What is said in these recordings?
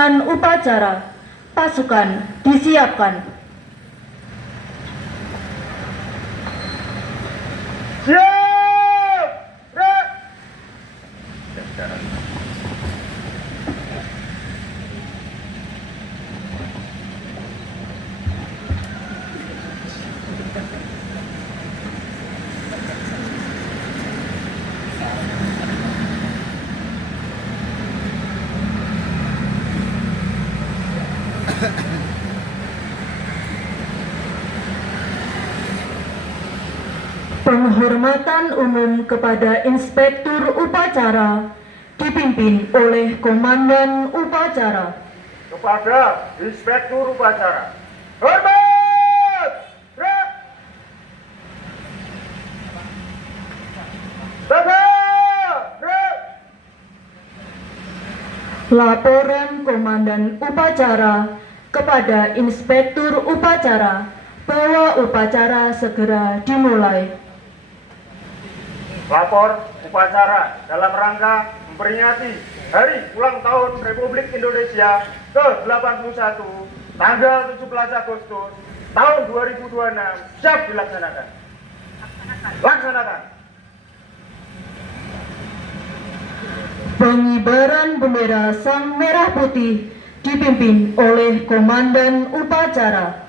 Upacara, pasukan disiapkan. Siap! Gerak! Penghormatan umum kepada Inspektur Upacara dipimpin oleh Komandan Upacara. Kepada Inspektur Upacara. Hormat! Gerak! Tegak! Gerak! Laporan Komandan Upacara kepada Inspektur Upacara bahwa upacara segera dimulai. Lapor upacara dalam rangka memperingati Hari Ulang Tahun Republik Indonesia ke-81 tanggal 17 Agustus tahun 2026 siap dilaksanakan. Laksanakan. Pengibaran bendera Sang Merah Putih dipimpin oleh Komandan Upacara.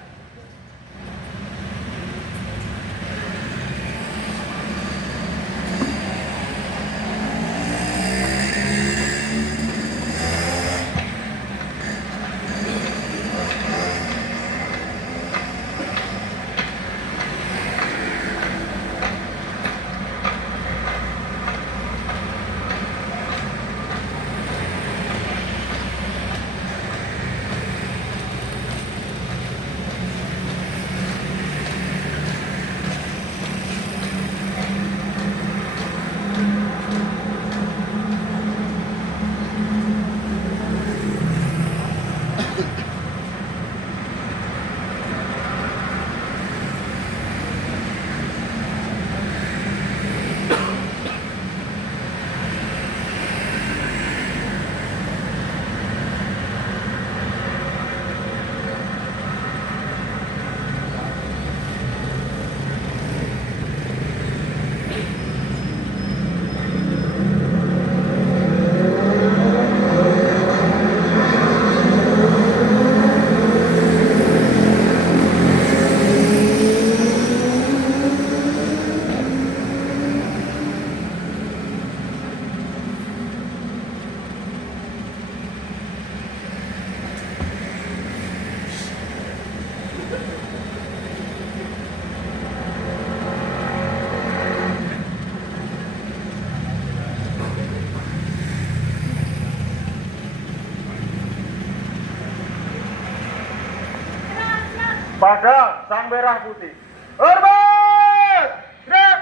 Pada Sang Merah Putih. Hormat! Gerak!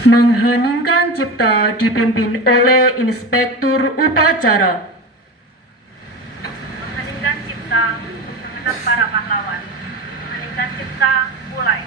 Mengheningkan cipta dipimpin oleh Inspektur Upacara. Mengheningkan cipta mengenang para pahlawan. Mengheningkan cipta mulai.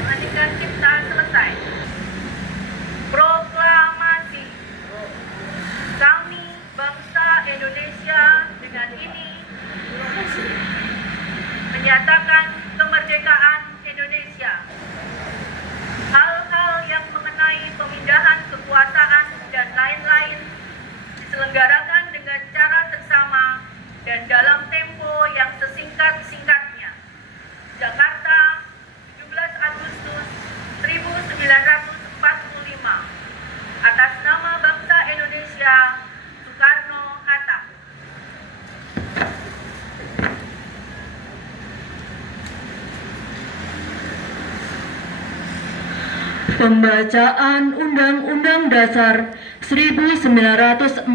Mengheningkan cipta selesai. Proklamasi. Kami bangsa Indonesia dengan ini menyatakan kemerdekaan Indonesia. Hal-hal yang mengenai pemindahan kekuasaan dan lain-lain diselenggarakan dengan cara seksama dan dalam tempo yang sesingkat-singkatnya. Jakarta, 17 Agustus 1945. Atas nama bangsa Indonesia, Soekarno-Hatta. Pembacaan Undang-Undang Dasar 1945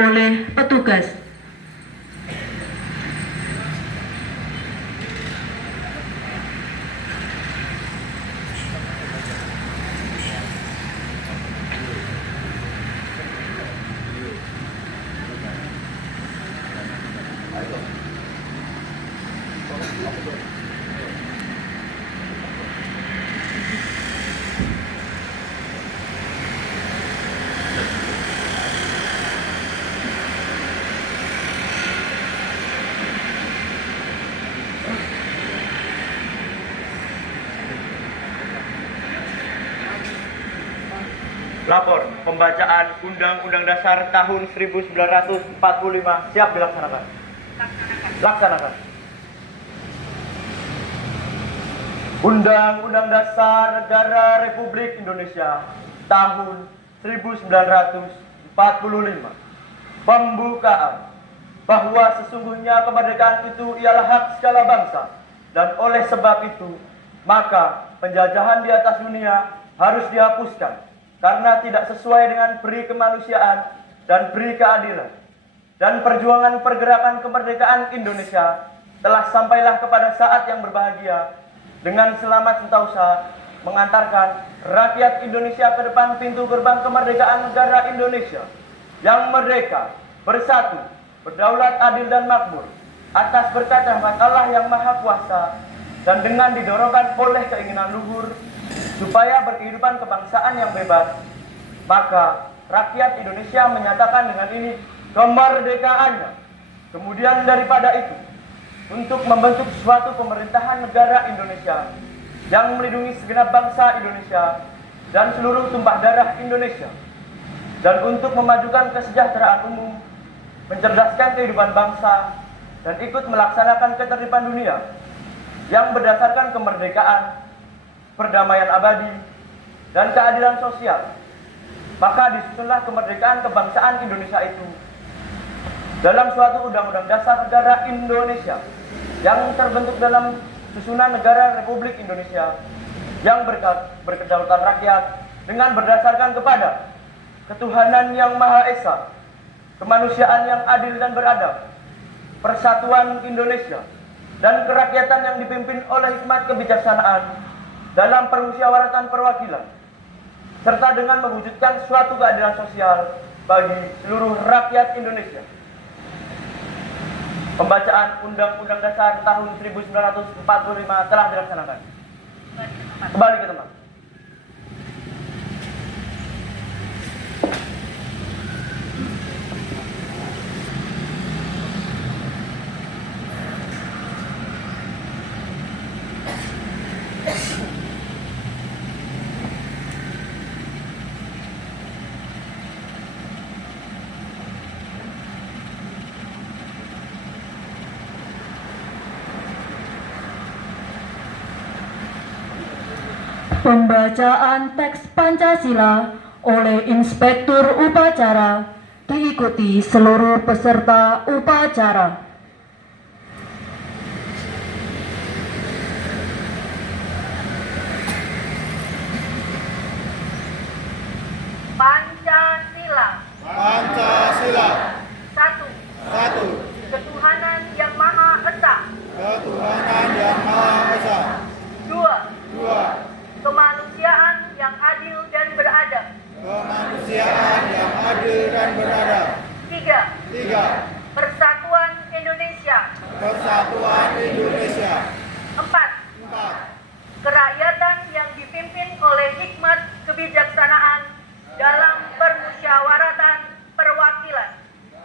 oleh petugas. Lapor pembacaan Undang-Undang Dasar tahun 1945 siap dilaksanakan. Laksanakan. Undang-Undang Dasar Negara Republik Indonesia tahun 1945. Pembukaan bahwa sesungguhnya kemerdekaan itu ialah hak segala bangsa, dan oleh sebab itu maka penjajahan di atas dunia harus dihapuskan karena tidak sesuai dengan peri kemanusiaan dan peri keadilan. Dan perjuangan pergerakan kemerdekaan Indonesia telah sampailah kepada saat yang berbahagia dengan selamat sentosa mengantarkan rakyat Indonesia ke depan pintu gerbang kemerdekaan negara Indonesia yang merdeka, bersatu, berdaulat, adil dan makmur atas berkat rahmat Allah yang Maha Kuasa, dan dengan didorongkan oleh keinginan luhur supaya berkehidupan kebangsaan yang bebas, maka rakyat Indonesia menyatakan dengan ini kemerdekaannya. Kemudian daripada itu, untuk membentuk suatu pemerintahan negara Indonesia yang melindungi segenap bangsa Indonesia dan seluruh tumpah darah Indonesia, dan untuk memajukan kesejahteraan umum, mencerdaskan kehidupan bangsa, dan ikut melaksanakan ketertiban dunia yang berdasarkan kemerdekaan, perdamaian abadi, dan keadilan sosial. Maka disusunlah kemerdekaan kebangsaan Indonesia itu dalam suatu Undang-Undang Dasar Negara Indonesia yang terbentuk dalam susunan Negara Republik Indonesia yang berkedaulatan rakyat dengan berdasarkan kepada ketuhanan yang Maha Esa, kemanusiaan yang adil dan beradab, persatuan Indonesia, dan kerakyatan yang dipimpin oleh hikmat kebijaksanaan dalam permusyawaratan perwakilan, serta dengan mewujudkan suatu keadilan sosial bagi seluruh rakyat Indonesia. Pembacaan Undang-Undang Dasar tahun 1945 telah dilaksanakan. Kembali ke tempat. Pembacaan teks Pancasila oleh Inspektur Upacara diikuti seluruh peserta upacara. Pancasila. Pancasila. 1. Ketuhanan yang Maha Esa. Ketuhanan yang Maha Esa. 2. 2. Kemanusiaan yang adil dan beradab. Kemanusiaan yang adil dan beradab. 3. 3. Persatuan Indonesia. Persatuan Indonesia. 4. 4. Kerakyatan yang dipimpin oleh hikmat kebijaksanaan dalam permusyawaratan perwakilan.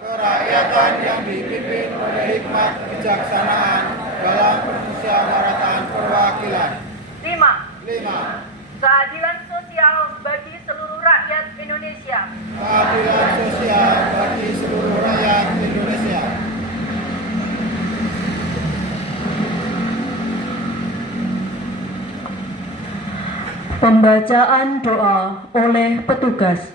Kerakyatan yang dipimpin oleh hikmat kebijaksanaan dalam permusyawaratan perwakilan. 5. 5. Keadilan sosial bagi seluruh rakyat Indonesia. Keadilan sosial bagi seluruh rakyat Indonesia. Pembacaan doa oleh petugas.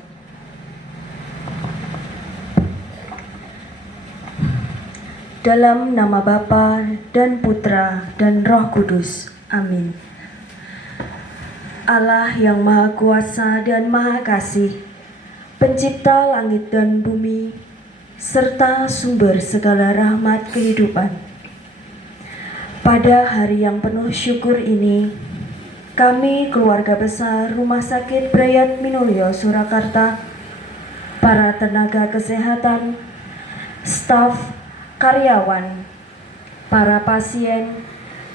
Dalam nama Bapa dan Putra dan Roh Kudus. Amin. Allah yang Maha Kuasa dan Maha Kasih, Pencipta langit dan bumi, serta sumber segala rahmat kehidupan. Pada hari yang penuh syukur ini, kami keluarga besar Rumah Sakit Brayat Minulyo Surakarta, para tenaga kesehatan, staf, karyawan, para pasien,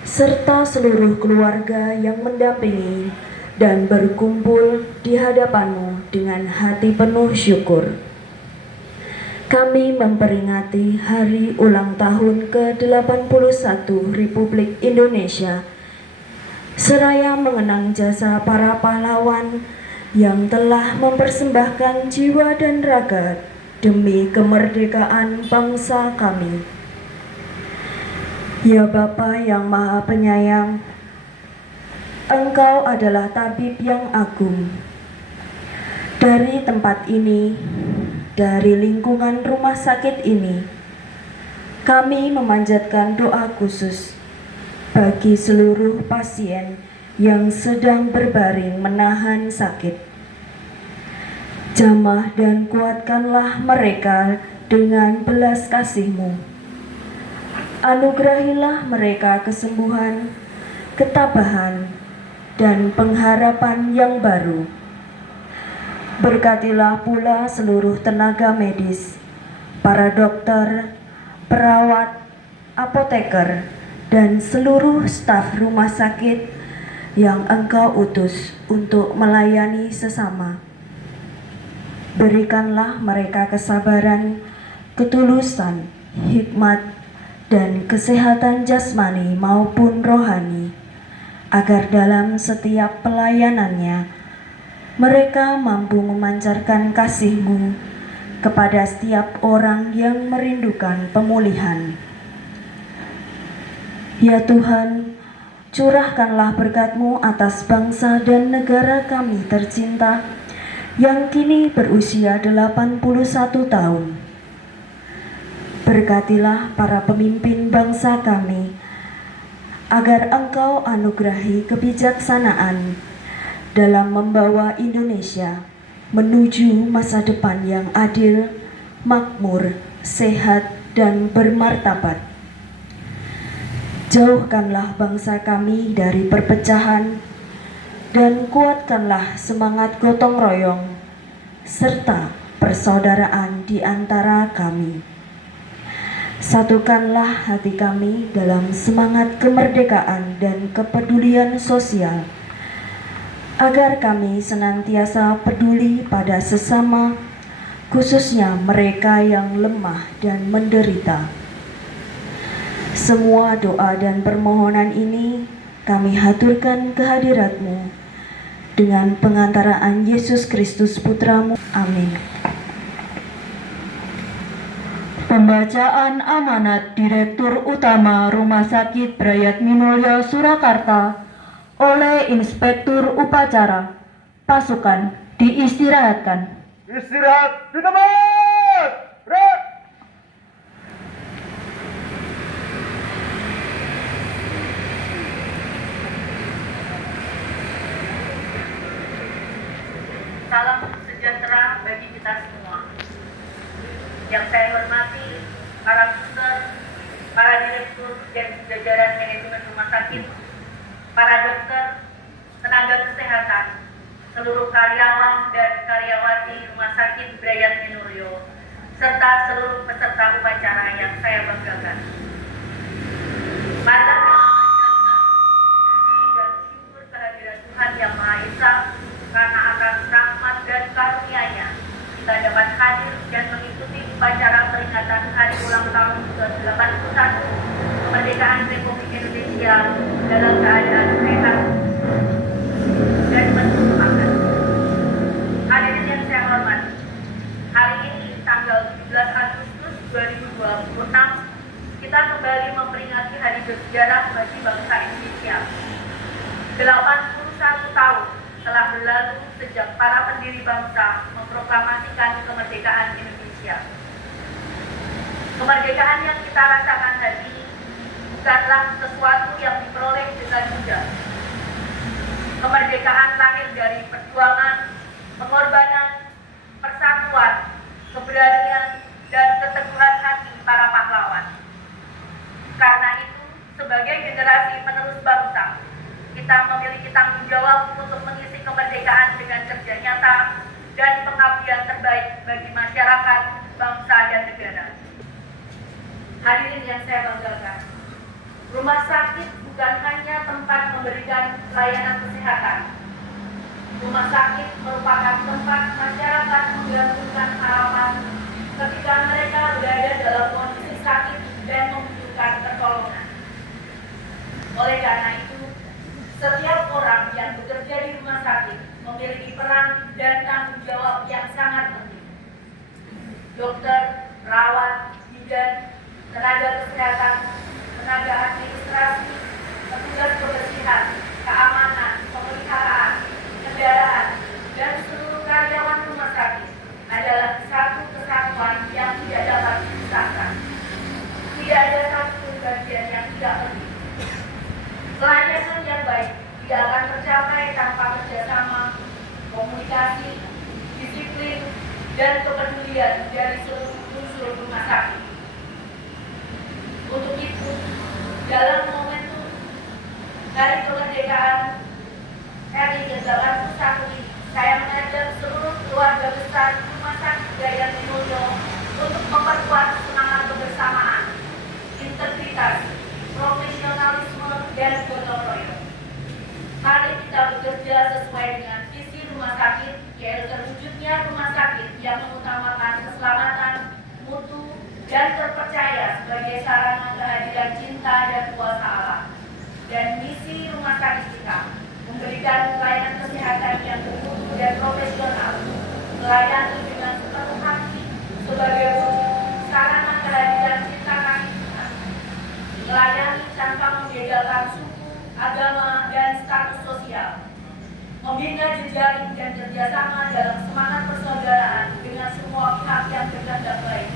serta seluruh keluarga yang mendampingi dan berkumpul di hadapan-Mu dengan hati penuh syukur. Kami memperingati hari ulang tahun ke-81 Republik Indonesia, seraya mengenang jasa para pahlawan yang telah mempersembahkan jiwa dan raga demi kemerdekaan bangsa kami. Ya Bapa yang Maha Penyayang, Engkau adalah tabib yang agung. Dari tempat ini, dari lingkungan rumah sakit ini, kami memanjatkan doa khusus bagi seluruh pasien yang sedang berbaring menahan sakit. Jamah dan kuatkanlah mereka dengan belas kasih-Mu. Anugerahilah mereka kesembuhan, ketabahan, dan pengharapan yang baru. Berkatilah pula seluruh tenaga medis, para dokter, perawat, apoteker, dan seluruh staf rumah sakit yang Engkau utus untuk melayani sesama. Berikanlah mereka kesabaran, ketulusan, hikmat, dan kesehatan jasmani maupun rohani, agar dalam setiap pelayanannya mereka mampu memancarkan kasih-Mu kepada setiap orang yang merindukan pemulihan. Ya Tuhan, curahkanlah berkat-Mu atas bangsa dan negara kami tercinta yang kini berusia 81 tahun. Berkatilah para pemimpin bangsa kami, agar Engkau anugerahi kebijaksanaan dalam membawa Indonesia menuju masa depan yang adil, makmur, sehat, dan bermartabat. Jauhkanlah bangsa kami dari perpecahan dan kuatkanlah semangat gotong royong serta persaudaraan di antara kami. Satukanlah hati kami dalam semangat kemerdekaan dan kepedulian sosial, agar kami senantiasa peduli pada sesama, khususnya mereka yang lemah dan menderita. Semua doa dan permohonan ini kami haturkan kehadirat-Mu dengan pengantaraan Yesus Kristus Putra-Mu. Amin. Pembacaan amanat Direktur Utama Rumah Sakit Brayat Minulya Surakarta oleh Inspektur Upacara. Pasukan diistirahatkan. Istirahat di tempat. Break. Salam sejahtera bagi kita semua. Yang saya hormati para suster, para direktur dan jajaran manajemen rumah sakit, para dokter, tenaga kesehatan, seluruh karyawan dan karyawati Rumah Sakit Brayat Minulya, serta seluruh peserta upacara yang saya banggakan. Marilah kita panjatkan puji dan syukur kehadiran Tuhan Yang Maha Esa, karena atas rahmat dan karunia-Nya kita dapat hadir dan mengikuti upacara peringatan hari ulang tahun ke-81 kemerdekaan Republik Indonesia dalam keadaan sehat dan penuh semangat. Hadirin yang saya hormati, hari ini tanggal 17 Agustus 2026 kita kembali memperingati hari bersejarah bagi bangsa Indonesia. 81 tahun telah berlalu sejak para pendiri bangsa memproklamasikan kemerdekaan Indonesia. Kemerdekaan yang kita rasakan hari ini bukanlah sesuatu yang diperoleh dengan mudah. Kemerdekaan lahir dari perjuangan, pengorbanan, persatuan, keberanian, dan keteguhan hati para pahlawan. Karena itu, sebagai generasi penerus bangsa, kita memiliki tanggung jawab untuk mengisi kemerdekaan dengan kerja nyata dan pengabdian terbaik bagi masyarakat, bangsa, dan negara. Hadirin yang saya banggakan, rumah sakit bukan hanya tempat memberikan layanan kesehatan. Rumah sakit merupakan tempat masyarakat menggantungkan harapan ketika mereka berada dalam kondisi sakit dan membutuhkan pertolongan. Oleh karena itu, setiap orang yang bekerja di rumah sakit memiliki peran dan tanggung jawab yang sangat penting. Dokter, perawat, bidan, tenaga kesehatan, tenaga administrasi, petugas kebersihan, keamanan, pemeliharaan, kendaraan, dan seluruh karyawan rumah sakit adalah satu kesatuan yang tidak dapat dipisahkan. Tidak ada satu bagian yang tidak penting. Pelayanan yang baik tidak akan tercapai tanpa kerjasama, komunikasi, disiplin, dan kepedulian dari seluruh unsur rumah sakit. Untuk itu, dalam momentum Hari Kemerdekaan RI ke-81 ini, saya mengajak seluruh keluarga besar Rumah Sakit Brayat Minulya untuk memperkuat semangat kebersamaan, integritas, profesionalisme, dan gotong royong. Mari kita bekerja sesuai dengan visi rumah sakit, yaitu terwujudnya rumah sakit yang mengutamakan keselamatan, mutu, dan terpercaya sebagai sarana kehadiran cinta dan kuasa Allah. Dan misi rumah sakit kita memberikan pelayanan kesehatan yang bermutu dan profesional, melayani dengan sepenuh hati sebagai wujud sarana kehadiran cinta kasih Tuhan, melayani tanpa membedakan suku, agama, dan status sosial, membina jejaring dan kerjasama dalam semangat persaudaraan dengan semua pihak yang berkehendak baik,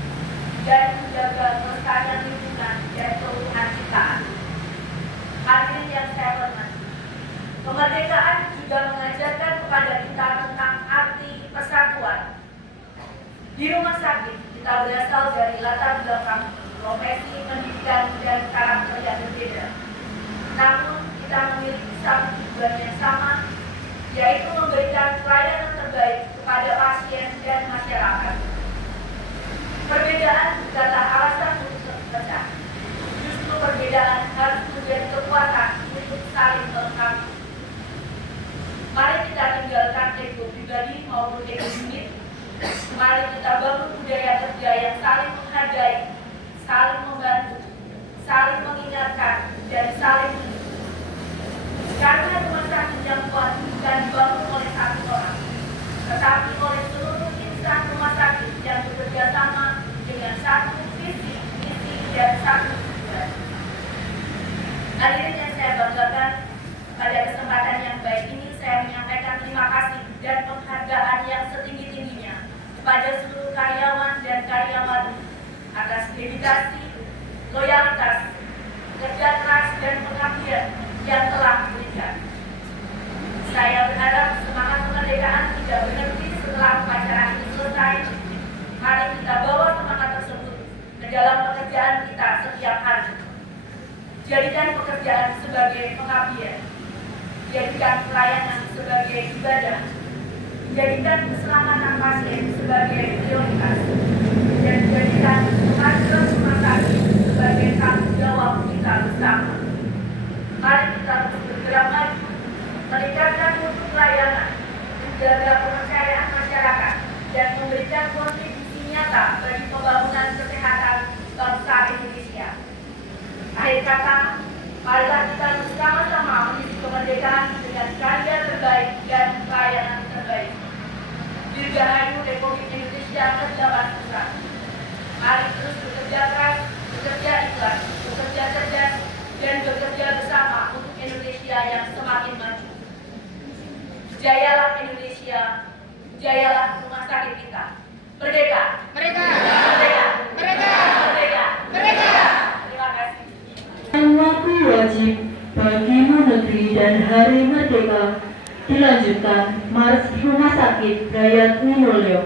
dan menjaga kelestarian lingkungan dan keutuhan ciptaan. Hadirin Kemerdekaan juga mengajarkan kepada kita tentang arti persatuan. Di rumah sakit, kita berasal dari latar belakang profesi, pendidikan, dan karakter yang berbeda. Namun, kita memiliki satu tujuan yang sama, yaitu memberikan pelayanan terbaik kepada pasien dan masyarakat. Perbedaan bukanlah alasan untuk berpecah. Justru perbedaan harus menjadi kekuatan untuk saling melengkapi. Mari kita tinggalkan ego pribadi maupun ego unit. Mari kita bangun budaya kerja yang saling menghargai, saling membantu, saling mengingatkan, dan saling mendukung. Karena rumah sakit yang kuat bukan dibangun oleh satu orang, tetapi oleh seluruh insan rumah sakit yang bekerja sama dengan satu visi, misi, dan satu tujuan. Hadirin yang saya banggakan, pada kesempatan yang baik ini saya menyampaikan terima kasih dan penghargaan yang setinggi-tingginya kepada seluruh karyawan dan karyawati atas dedikasi, loyalitas, kerja keras, dan pengabdian yang telah diberikan. Saya berharap semangat kemerdekaan tidak berhenti setelah upacara ini selesai. Mari kita bawa semangat tersebut ke dalam pekerjaan kita setiap hari. Jadikan pekerjaan sebagai pengabdian, jadikan pelayanan sebagai ibadah, jadikan keselamatan pasien sebagai prioritas, dan jadikan kemajuan rumah sakit sebagai tanggung jawab kita bersama. Mari kita terus bergerak maju, meningkatkan mutu pelayanan, menjaga kepercayaan masyarakat, dan memberikan kontribusi nyata bagi pembangunan kesehatan bangsa Indonesia. Akhir kata, marilah kita bersama-sama mengisi kemerdekaan dengan karya terbaik dan pelayanan terbaik. Dirgahayu Republik Indonesia ke-81. Mari terus bekerja keras, bekerja ikhlas, bekerja cerdas, dan bekerja bersama untuk Indonesia yang semakin maju. Jayalah Indonesia, jayalah rumah sakit kita. Merdeka! Merdeka! Merdeka! Merdeka! Merdeka! Merdeka! Terima kasih. Waktu wajib bagimu negeri dan hari merdeka dilanjutkan Mars Rumah Sakit Brayat Minulyo.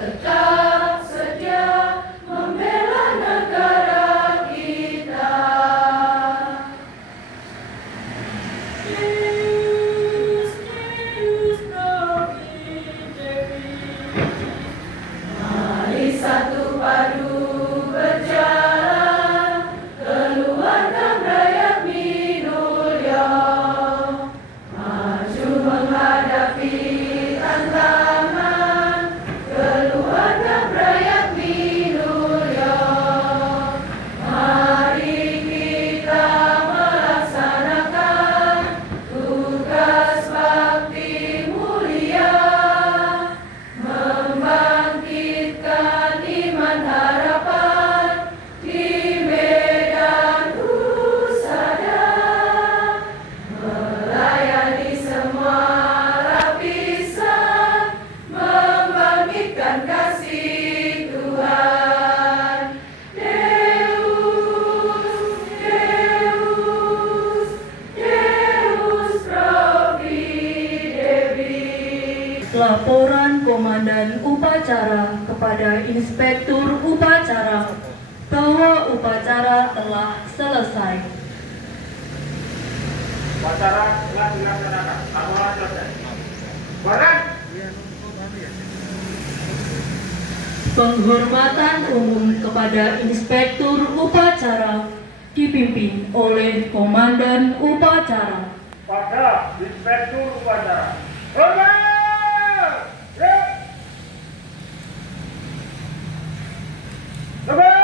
Tetap setia membela negara. dan upacara kepada Inspektur Upacara bahwa upacara telah selesai. Upacara telah dilaksanakan. Laporan selesai. Barang. Penghormatan umum kepada Inspektur Upacara dipimpin oleh Komandan Upacara. Pada Inspektur Upacara. Hormat! Ya! Hormat!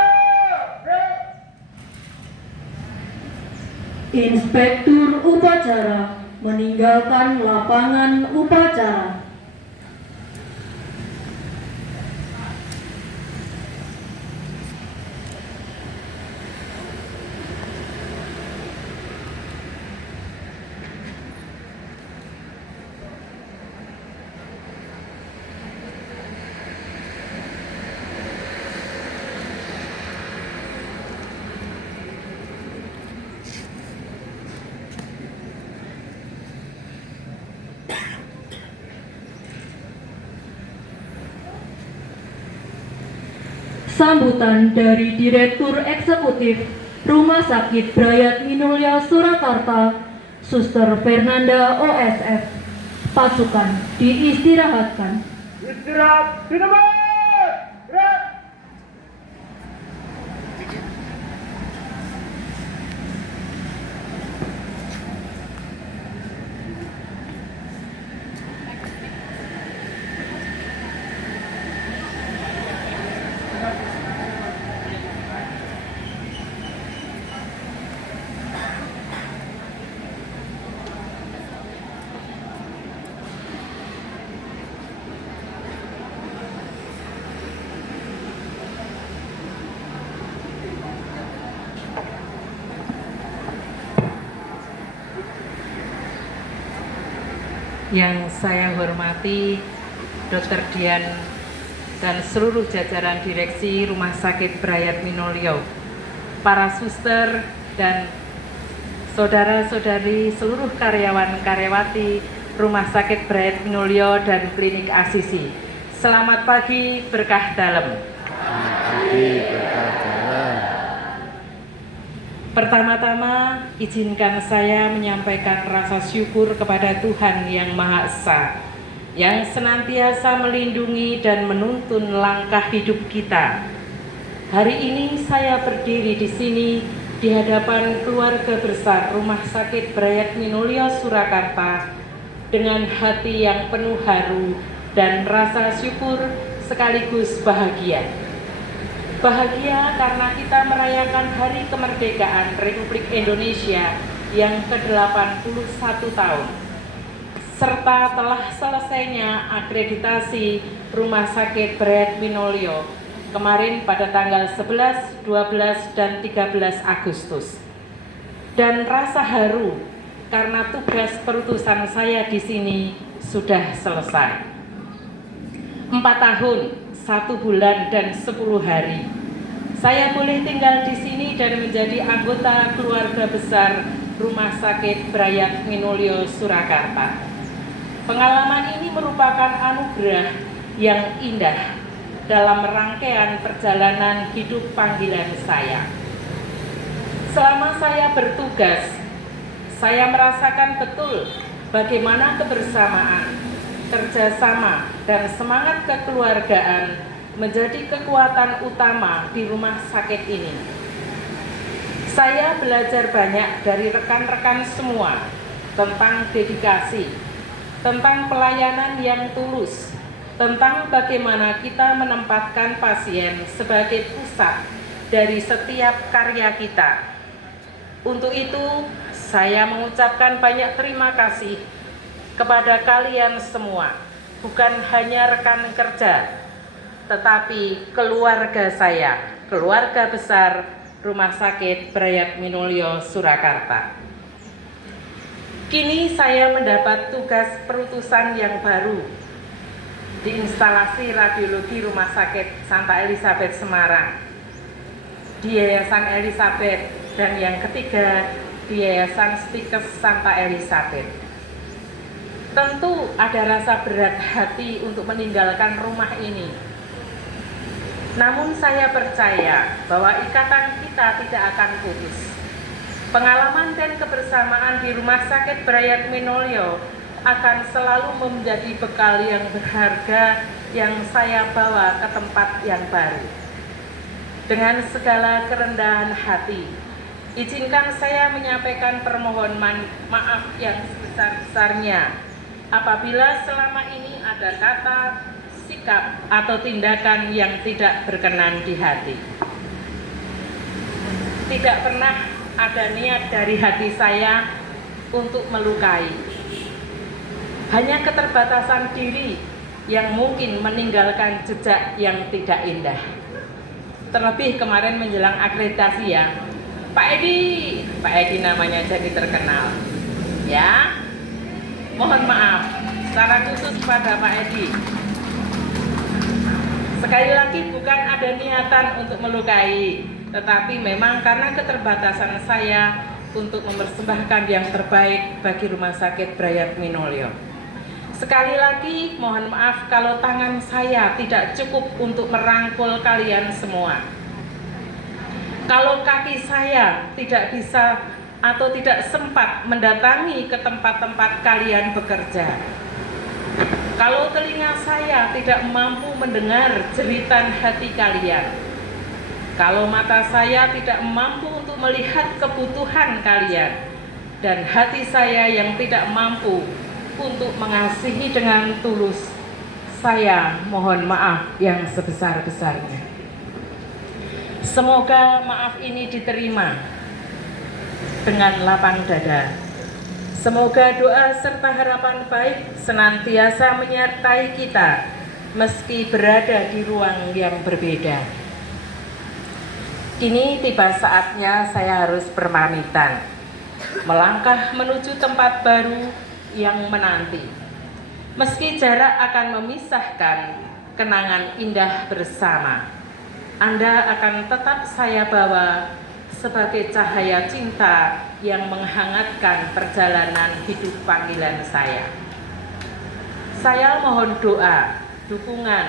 Ya! Inspektur Upacara meninggalkan lapangan upacara. Sambutan dari Direktur Eksekutif Rumah Sakit Brayat Minulya Surakarta, Suster Fernanda OSF. Pasukan diistirahatkan. Istirahat di tempat. Ya! Yang saya hormati Dr. Dian dan seluruh jajaran direksi Rumah Sakit Brayat Minulya, para suster dan saudara-saudari seluruh karyawan-karyawati Rumah Sakit Brayat Minulya dan Klinik Asisi. Selamat pagi, berkah dalam. Pertama-tama, izinkan saya menyampaikan rasa syukur kepada Tuhan Yang Maha Esa, yang senantiasa melindungi dan menuntun langkah hidup kita. Hari ini saya berdiri di sini di hadapan keluarga besar Rumah Sakit Brayat Minulya Surakarta dengan hati yang penuh haru dan rasa syukur sekaligus bahagia. Bahagia karena kita merayakan Hari Kemerdekaan Republik Indonesia yang ke-81 tahun, serta telah selesainya akreditasi Rumah Sakit Brayat Minulya kemarin pada tanggal 11, 12, dan 13 Agustus. Dan rasa haru karena tugas perutusan saya di sini sudah selesai. 4 tahun, 1 bulan dan 10 hari saya boleh tinggal di sini dan menjadi anggota keluarga besar Rumah Sakit Brayat Minulya Surakarta. Pengalaman ini merupakan anugerah yang indah dalam rangkaian perjalanan hidup panggilan saya. Selama saya bertugas, saya merasakan betul bagaimana kebersamaan, kerjasama, dan semangat kekeluargaan menjadi kekuatan utama di rumah sakit ini. Saya belajar banyak dari rekan-rekan semua tentang dedikasi, tentang pelayanan yang tulus, tentang bagaimana kita menempatkan pasien sebagai pusat dari setiap karya kita. Untuk itu, saya mengucapkan banyak terima kasih kepada kalian semua, bukan hanya rekan kerja, tetapi keluarga saya, keluarga besar Rumah Sakit Brayat Minulya Surakarta. Kini saya mendapat tugas perutusan yang baru di instalasi radiologi Rumah Sakit Santa Elizabeth Semarang, di Yayasan Elizabeth, dan yang ketiga di Yayasan Stikes Santa Elizabeth. Tentu ada rasa berat hati untuk meninggalkan rumah ini. Namun saya percaya bahwa ikatan kita tidak akan putus. Pengalaman dan kebersamaan di Rumah Sakit Brayat Minulyo akan selalu menjadi bekal yang berharga yang saya bawa ke tempat yang baru. Dengan segala kerendahan hati, izinkan saya menyampaikan permohonan maaf yang sebesar-besarnya apabila selama ini ada kata, sikap, atau tindakan yang tidak berkenan di hati. Tidak pernah ada niat dari hati saya untuk melukai. Hanya keterbatasan diri yang mungkin meninggalkan jejak yang tidak indah. Terlebih kemarin menjelang akreditasi ya, Pak Edi namanya jadi terkenal. Ya, mohon maaf secara khusus pada Pak Edi. Sekali lagi bukan ada niatan untuk melukai, tetapi memang karena keterbatasan saya untuk mempersembahkan yang terbaik bagi Rumah Sakit Brayat Minulyo. Sekali lagi mohon maaf kalau tangan saya tidak cukup untuk merangkul kalian semua. Kalau kaki saya tidak bisa atau tidak sempat mendatangi ke tempat-tempat kalian bekerja. Kalau telinga saya tidak mampu mendengar jeritan hati kalian. Kalau mata saya tidak mampu untuk melihat kebutuhan kalian. Dan hati saya yang tidak mampu untuk mengasihi dengan tulus, saya mohon maaf yang sebesar-besarnya. Semoga maaf ini diterima dengan lapang dada. Semoga doa serta harapan baik senantiasa menyertai kita meski berada di ruang yang berbeda. Kini tiba saatnya saya harus berpamitan, melangkah menuju tempat baru yang menanti. Meski jarak akan memisahkan kenangan indah bersama, Anda akan tetap saya bawa sebagai cahaya cinta yang menghangatkan perjalanan hidup panggilan saya. Saya mohon doa, dukungan,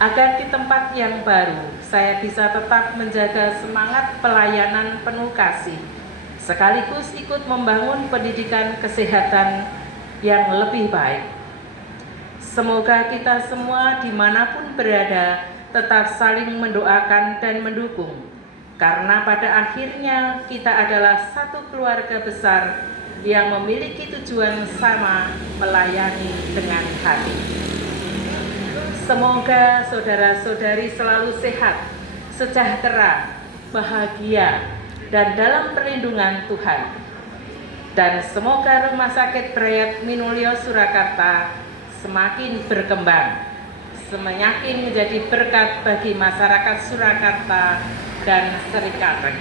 agar di tempat yang baru saya bisa tetap menjaga semangat pelayanan penuh kasih, sekaligus ikut membangun pendidikan kesehatan yang lebih baik. Semoga kita semua dimanapun berada tetap saling mendoakan dan mendukung, karena pada akhirnya kita adalah satu keluarga besar yang memiliki tujuan sama, melayani dengan hati. Semoga saudara-saudari selalu sehat, sejahtera, bahagia, dan dalam perlindungan Tuhan. Dan semoga Rumah Sakit Brayat Minulyo Surakarta semakin berkembang, semakin menjadi berkat bagi masyarakat Surakarta dan Serikateng.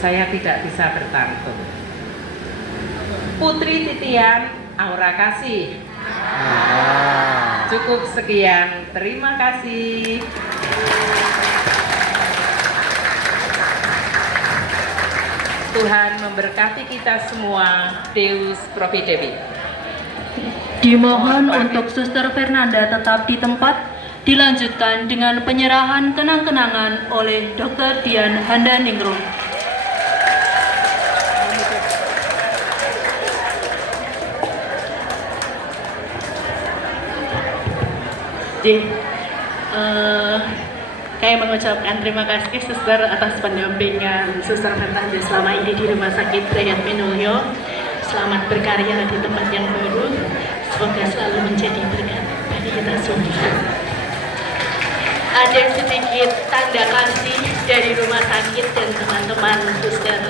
Saya tidak bisa bertantun. Putri Titian, Aura Kasih. Cukup sekian, terima kasih. Tuhan memberkati kita semua. Deus Profidebi. Dimohon untuk Suster Fernanda tetap di tempat, dilanjutkan dengan penyerahan kenang-kenangan oleh Dr. Dian Handaningrum. Saya mengucapkan terima kasih Suster atas pendampingan Suster Fernanda selama ini di Rumah Sakit Brayat Minulyo. Selamat berkarya di tempat yang baru. Semoga selalu menjadi berkat bagi kita semua. Ada sedikit tanda kasih dari rumah sakit dan teman-teman Suster.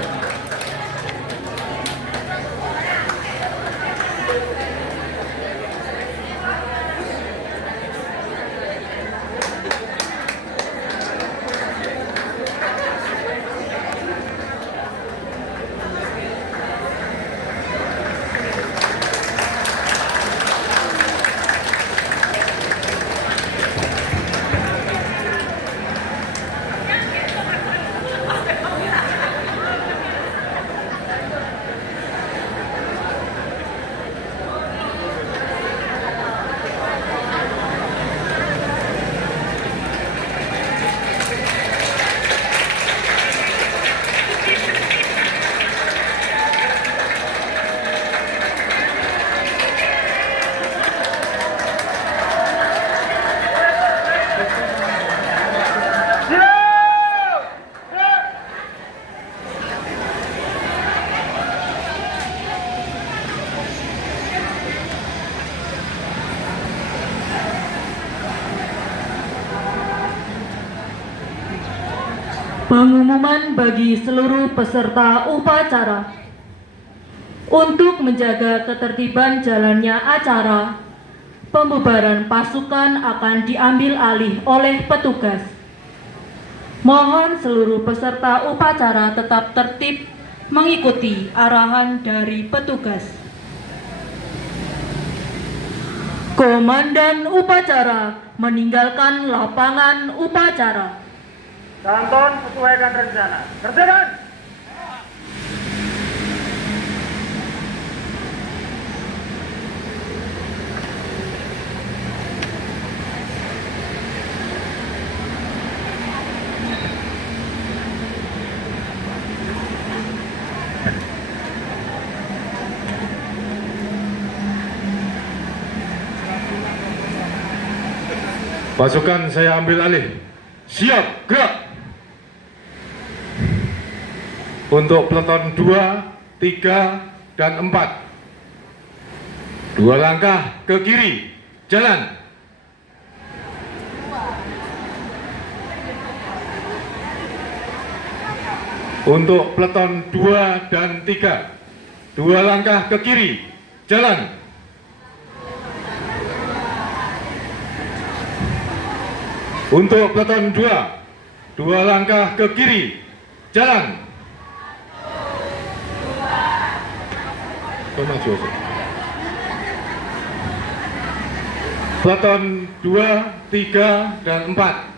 Pengumuman bagi seluruh peserta upacara. Untuk menjaga ketertiban jalannya acara, pembubaran pasukan akan diambil alih oleh petugas. Mohon seluruh peserta upacara tetap tertib mengikuti arahan dari petugas. Komandan upacara meninggalkan lapangan upacara. Danton sesuaikan rencana. Kerjakan! Pasukan saya ambil alih. Siap, gerak. Untuk peleton 2, 3, dan 4. 2 langkah ke kiri, jalan. Untuk peleton 2 dan 3. 2 langkah ke kiri, jalan. Untuk peleton 2, 2 langkah ke kiri, jalan. Peleton 2, 3, dan 4.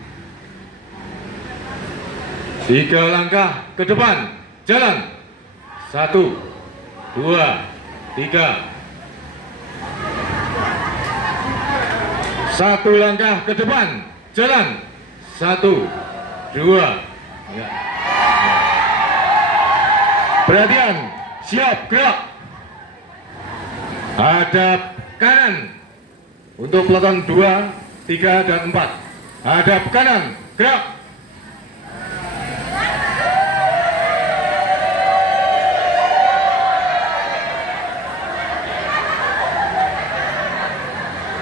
3 langkah ke depan, jalan. 1, 2, 3. 1 langkah ke depan, jalan. 1, 2. Ya. Perhatian, siap, gerak. Hadap kanan. Untuk peleton 2, 3, dan 4. Hadap kanan, gerak.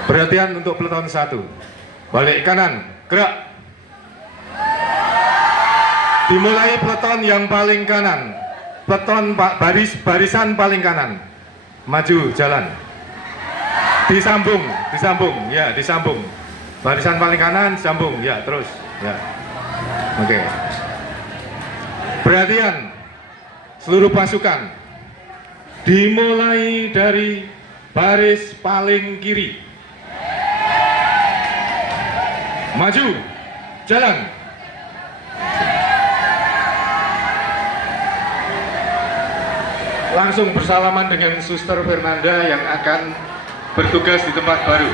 Perhatian untuk peleton 1. Balik kanan, gerak. Dimulai peleton yang paling kanan. Peleton barisan paling kanan. Maju, jalan. Disambung, ya, disambung. Barisan paling kanan, sambung, ya, terus, ya. Oke. Perhatian, seluruh pasukan. Dimulai dari baris paling kiri. Maju, jalan. Langsung bersalaman dengan Suster Fernanda yang akan bertugas di tempat baru.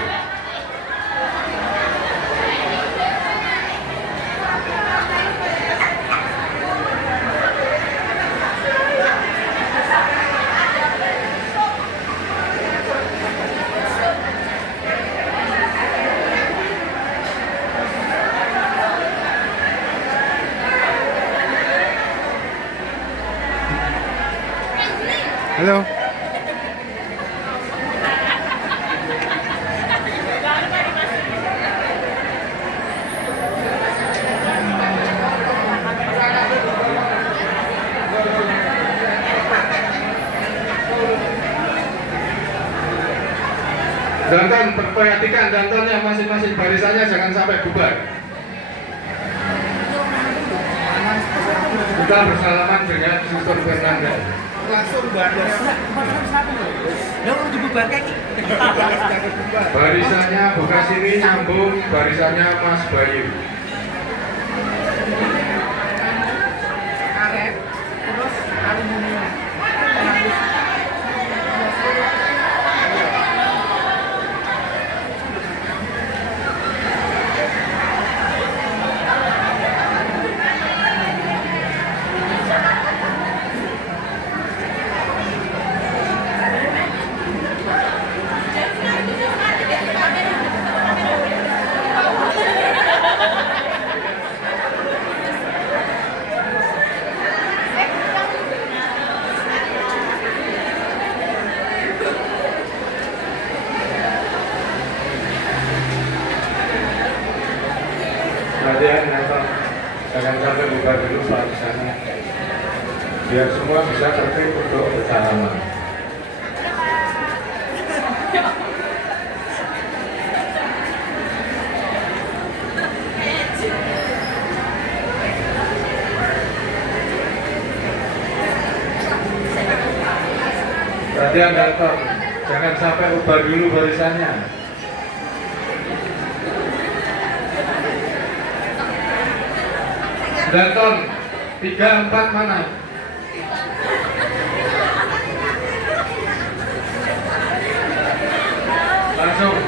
Halo. Danton, perhatikan dantonnya masing-masing barisannya jangan sampai bubar. Kita bersalaman dengan Suster Fernanda. Langsung baris. Barisannya bekas ini nyambung, barisannya Mas Bayu. Karet, terus aluminium. Perhatian, danton. jangan sampai buka dulu barisannya, biar semua bisa tertib untuk bersalaman. Perhatian dokter, jangan sampai ubah dulu barisannya. Dalton, 34 mana? Langsung.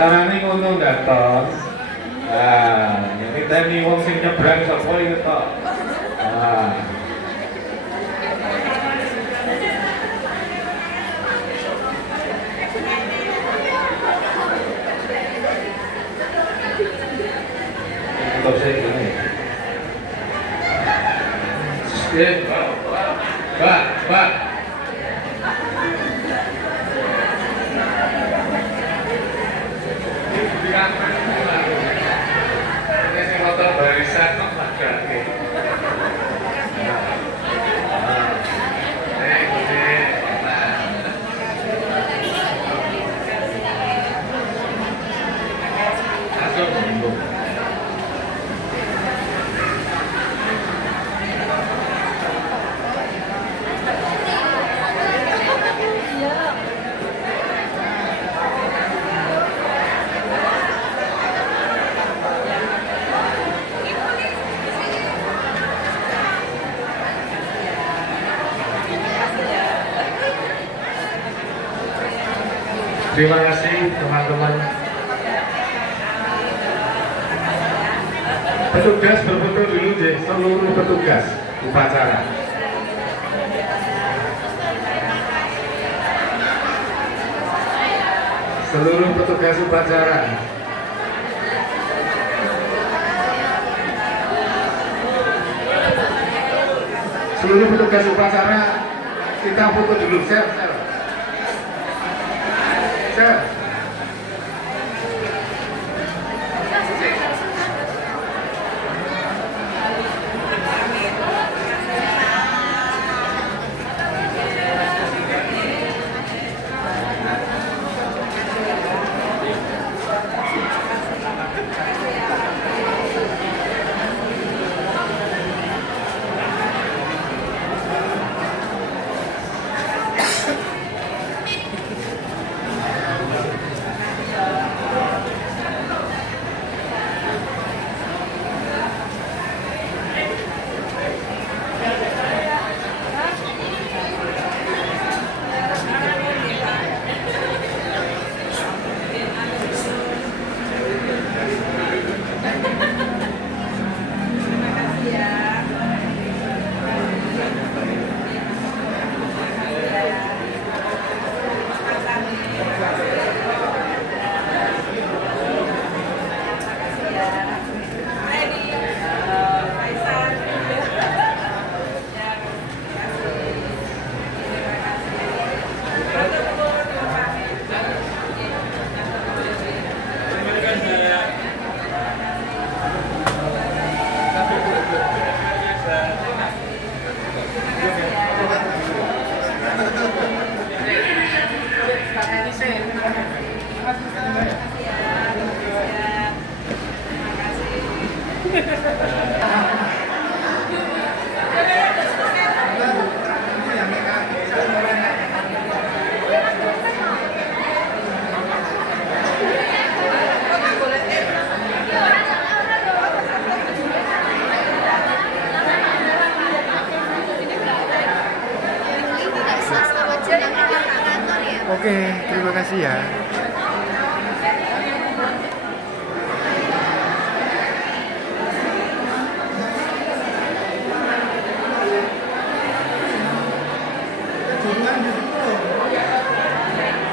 Carane ngono Dalton. Nah, ini tadi wong sing nyebrang sapa iku tok. Nah. Untuk saya gini. Pak. Ini motor barisan kok lagi. Terima kasih teman-teman. Petugas berfoto dulu deh, seluruh petugas upacara. Seluruh petugas upacara. Seluruh petugas upacara kita foto dulu, sel. Oke, terima kasih ya.